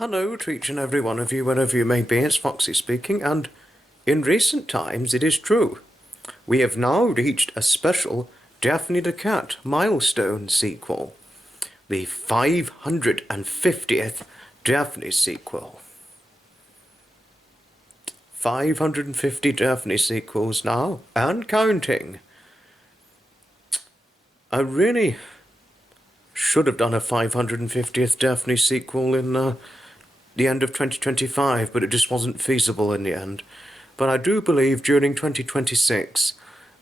Hello to each and every one of you, wherever you may be. It's Foxy speaking, and in recent times it is true. We have now reached a special Daphne the Cat milestone sequel. The 550th Daphne sequel. 550 Daphne sequels now, and counting. I really should have done a 550th Daphne sequel in the end of 2025, but it just wasn't feasible in the end. But I do believe during 2026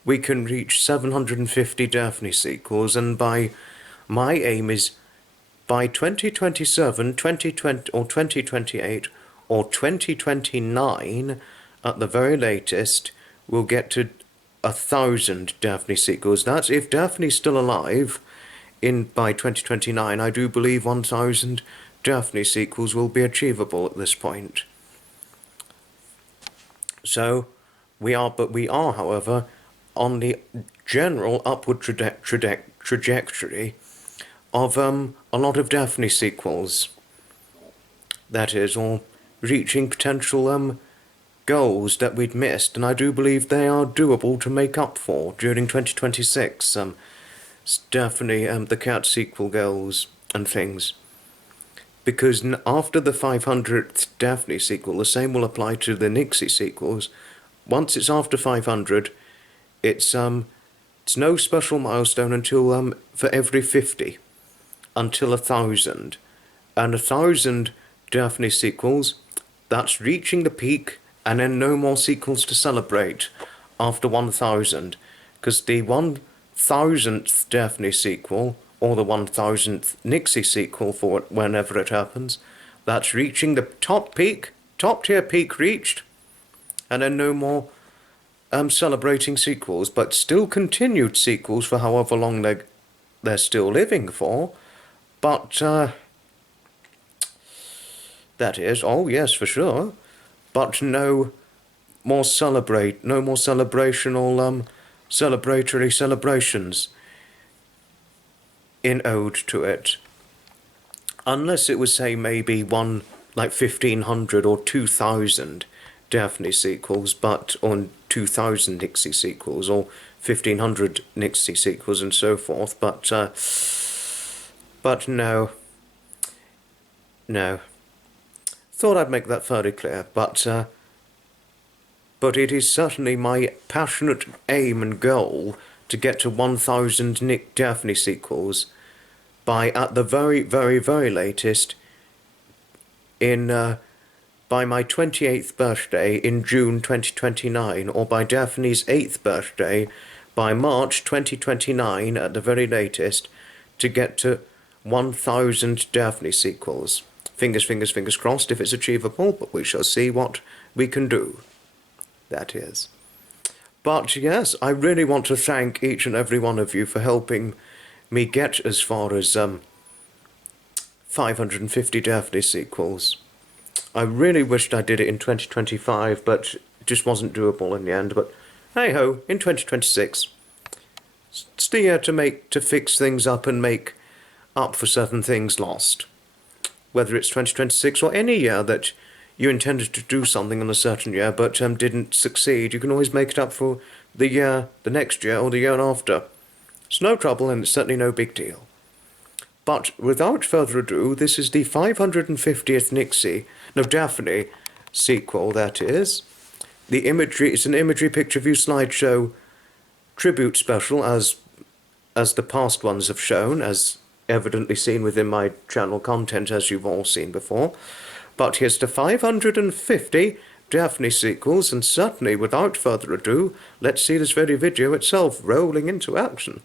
we can reach 750 Daphne sequels, and my aim is by 2027, 2020 or 2028 or 2029 at the very latest, we'll get to 1,000 Daphne sequels. That's if Daphne's still alive by 2029. I do believe 1,000 Daphne sequels will be achievable at this point. So we are, however, on the general upward trajectory of a lot of Daphne sequels. That is, or reaching potential goals that we'd missed, and I do believe they are doable to make up for during 2026. Daphne the Cat sequel goals and things. Because after the 500th Daphne sequel, the same will apply to the Nixie sequels. Once it's after 500, it's no special milestone until for every 50, until 1,000, and 1,000 Daphne sequels. That's reaching the peak, and then no more sequels to celebrate after 1,000, because the 1,000th Daphne sequel, or the 1,000th Nixie sequel for whenever it happens, that's reaching the top tier peak reached, and then no more celebrating sequels, but still continued sequels for however long they're still living for. But that is, oh yes, for sure, but no more celebrational celebratory celebrations in ode to it, unless it was, say, maybe 1,500 or 2,000 Daphne sequels, but on 2,000 Nixie sequels, or 1,500 Nixie sequels, and so forth. But no. Thought I'd make that fairly clear. But it is certainly my passionate aim and goal to get to 1,000 Daphne sequels by, at the very, very, very latest, by my 28th birthday in June 2029, or by Daphne's 8th birthday by March 2029 at the very latest, to get to 1,000 Daphne sequels. Fingers crossed if it's achievable, but we shall see what we can do. That is. But yes, I really want to thank each and every one of you for helping me get as far as 550 Daphne sequels. I really wished I did it in 2025, but it just wasn't doable in the end. But hey-ho, in 2026, it's the year to fix things up and make up for certain things lost. Whether it's 2026 or any year that you intended to do something in a certain year but didn't succeed, you can always make it up for the next year, or the year after. It's no trouble, and it's certainly no big deal. But without further ado, this is the 550th Daphne sequel, that is. The imagery, it's an imagery picture view slideshow tribute special, as the past ones have shown, as evidently seen within my channel content, as you've all seen before. But here's to 550 Daphne sequels, and certainly without further ado, let's see this very video itself rolling into action.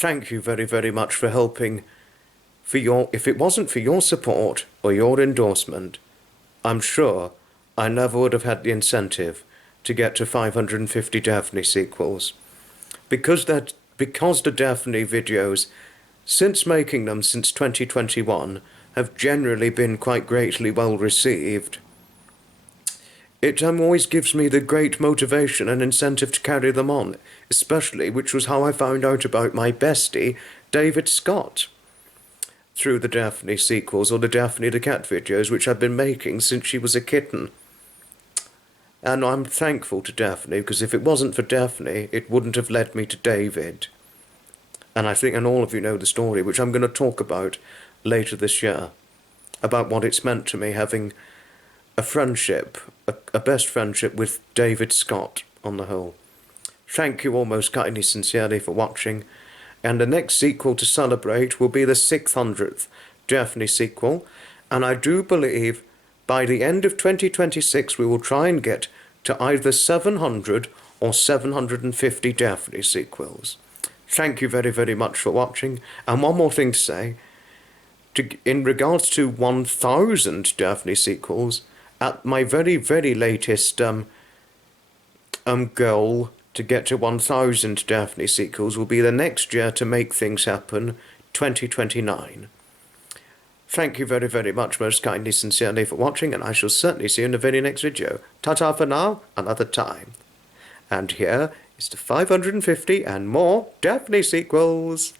Thank you very, very much for helping. If it wasn't for your support or your endorsement, I'm sure I never would have had the incentive to get to 550 Daphne sequels. Because the Daphne videos, since making them since 2021, have generally been quite greatly well received. It always gives me the great motivation and incentive to carry them on, especially which was how I found out about my bestie, David Scott, through the Daphne sequels or the Daphne the Cat videos, which I've been making since she was a kitten. And I'm thankful to Daphne, because if it wasn't for Daphne, it wouldn't have led me to David. And I think, and all of you know the story, which I'm going to talk about later this year, about what it's meant to me having a friendship, a best friendship with David Scott on the whole. Thank you all most kindly, sincerely for watching, and the next sequel to celebrate will be the 600th Daphne sequel, and I do believe by the end of 2026 we will try and get to either 700 or 750 Daphne sequels. Thank you very, very much for watching, and one more thing to say, in regards to 1000 Daphne sequels, at my very, very latest goal to get to 1000 Daphne sequels will be the next year to make things happen, 2029. Thank you very, very much, most kindly, sincerely for watching, and I shall certainly see you in the very next video. Ta-ta for now, another time. And here is to 550 and more Daphne sequels.